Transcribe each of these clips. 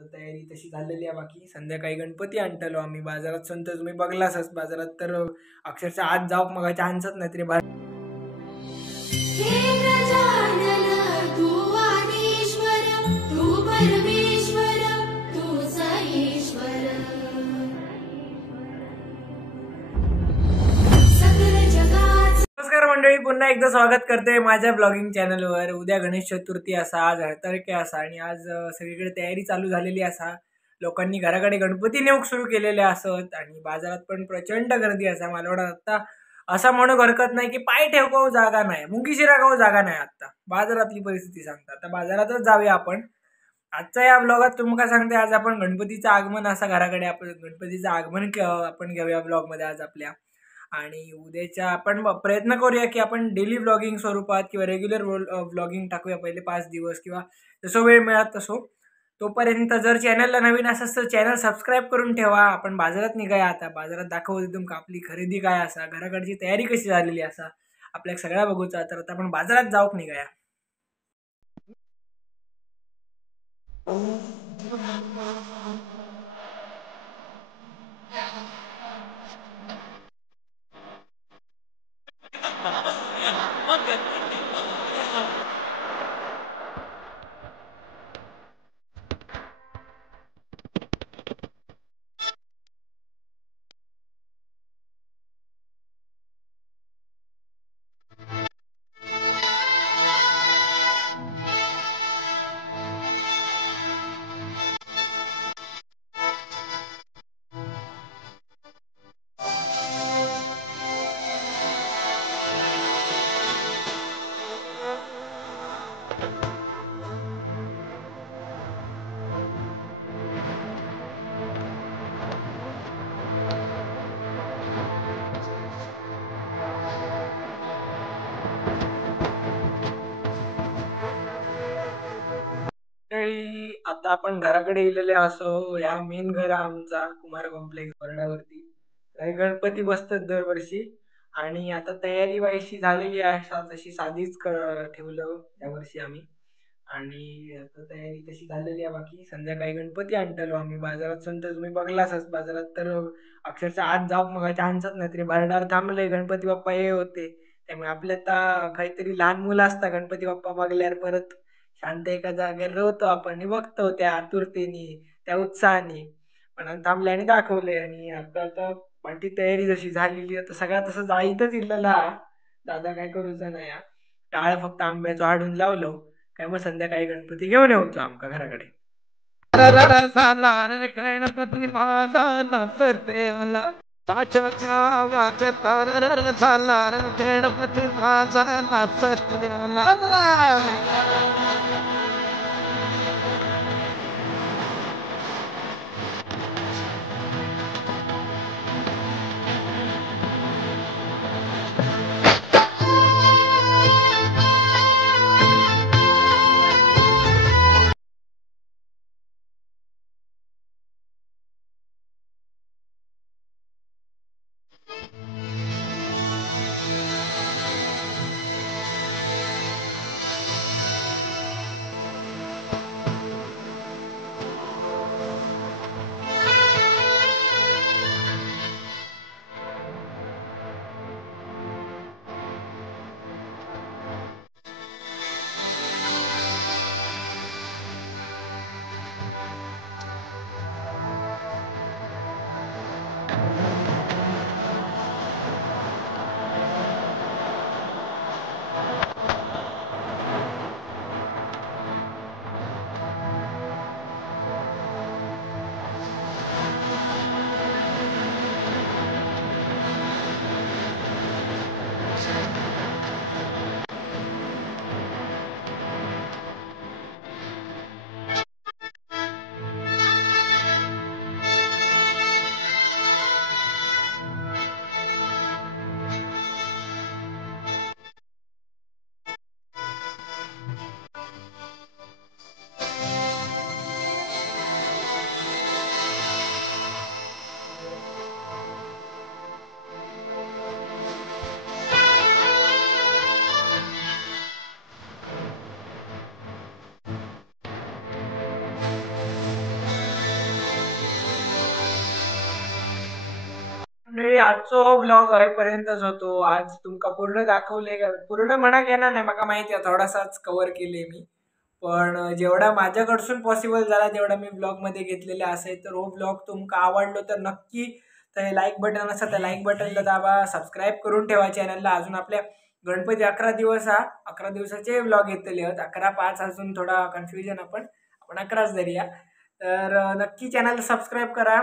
तर तयारी तशी झालेली आहे. बाकी संध्याकाळी गणपती आणतलो आम्ही बाजारात. संत तुम्ही बघलासच बाजारात तर अक्षरशः आज जाऊक मग चान्सच नाही तरी हे गजानन तू आदिश्वर तू परमेश्वर तू ईश्वर सकल जगात. नमस्कार मंडळी, पुन्हा एकदा स्वागत करते माझ्या ब्लॉगिंग चॅनलवर. उद्या गणेश चतुर्थी असा, आज हरतालिका असा आणि आज सगळीकडे तयारी चालू झालेली असा. लोकांनी घराकडे गणपती नेऊक सुरू केलेले असत आणि बाजारात पण प्रचंड गर्दी असा. मला वाटतं आता असं म्हणून हरकत नाही की पाय ठेवकाव जागा नाही, मुंगी शिराकाव जागा नाही. आता बाजारातली परिस्थिती सांगता. आता बाजारातच जाऊया आपण. आजच्या या ब्लॉगात तुम्हाला सांगते, आज आपण गणपतीचं आगमन असा घराकडे आपण गणपतीचं आगमन आपण घेऊया ब्लॉगमध्ये आज आपल्या. आणि उद्याच्या आपण प्रयत्न करूया की आपण डेली ब्लॉगिंग स्वरूपात किंवा रेग्युलर ब्लॉगिंग टाकूया पहिले 5 दिवस किंवा जसं वेळ मिळत तसो. तोपर्यंत जर चॅनलला नवीन असेल तर चॅनल सबस्क्राईब करून ठेवा. आपण बाजारात निघाया. आता बाजारात दाखवतो तुमका आपली खरेदी काय असा, घराकडची तयारी कशी झालेली असा, आपल्या सगळ्या बघूचा. तर आता आपण बाजारात जाऊक निघाया. आता आपण घराकडे गेलेले असो. या मेन घर आमचा कुमार कॉम्प्लेक्स वर्णावरती. काही गणपती बसतात दरवर्षी आणि आता तयारी व्हायची झालेली आहे. तशी साधीच ठेवलं यावर्षी आम्ही. आणि आता तयारी तशी झालेली आहे. बाकी संध्याकाळी गणपती आणतलो आम्ही बाजारात. संत तुम्ही बघलासच बाजारात तर अक्षरशः आज जाऊ मग चान्सच नाही तरी भरडार थांबले. गणपती बाप्पा हे होते त्यामुळे आपल्या आता काहीतरी लहान मुलं असतात गणपती बाप्पा बघल्यावर परत शांत एका जागेवर राहतो आपण आणि बघतो त्या आतुरतेने, त्या उत्साहाने. पण थांबले आणि दाखवले. आणि आता पाठी तयारी जशी झालेली आता सगळ्या तसं जाईतच इल्लला. दादा काय करूचा नाही. टाळ फक्त आंब्याचं हाडून लावलो काय मग संध्याकाळी गणपती घेऊन येऊचो आमका घराकडे. मंडळी आजचो ब्लॉग हयपर्यंतच होतो. आज तुमका पूर्ण दाखवले पूर्ण म्हणा येणार नाही, मला माहिती आहे थोडासाच कव्हर केले मी, पण जेवढा माझ्याकडसून पॉसिबल झाला तेवढा मी ब्लॉगमध्ये घेतलेला असेल. तर हो ब्लॉग तुमका आवडलो तर नक्की ते लाईक बटन असेल तर लाईक बटनला दाबा, सबस्क्राईब करून ठेवा चॅनलला. अजून आपल्या गणपती 11 दिवस 11 दिवसाचे ब्लॉग येतले आहेत. 11/5 अजून थोडा कन्फ्युजन आपण 11च धरूया. तर नक्की चॅनल सबस्क्राईब करा.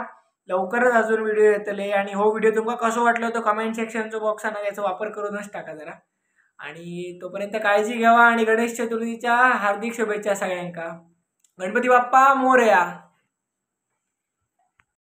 लवकरच अजून व्हिडिओ येतले. आणि हो व्हिडिओ तुम्हाला कसं वाटलं तो कमेंट सेक्शनचा बॉक्स आहे ना, याचा वापर करूनच टाका जरा. आणि तोपर्यंत काळजी घ्यावा आणि गणेश चतुर्थीच्या हार्दिक शुभेच्छा सगळ्यांका. गणपती बाप्पा मोरया.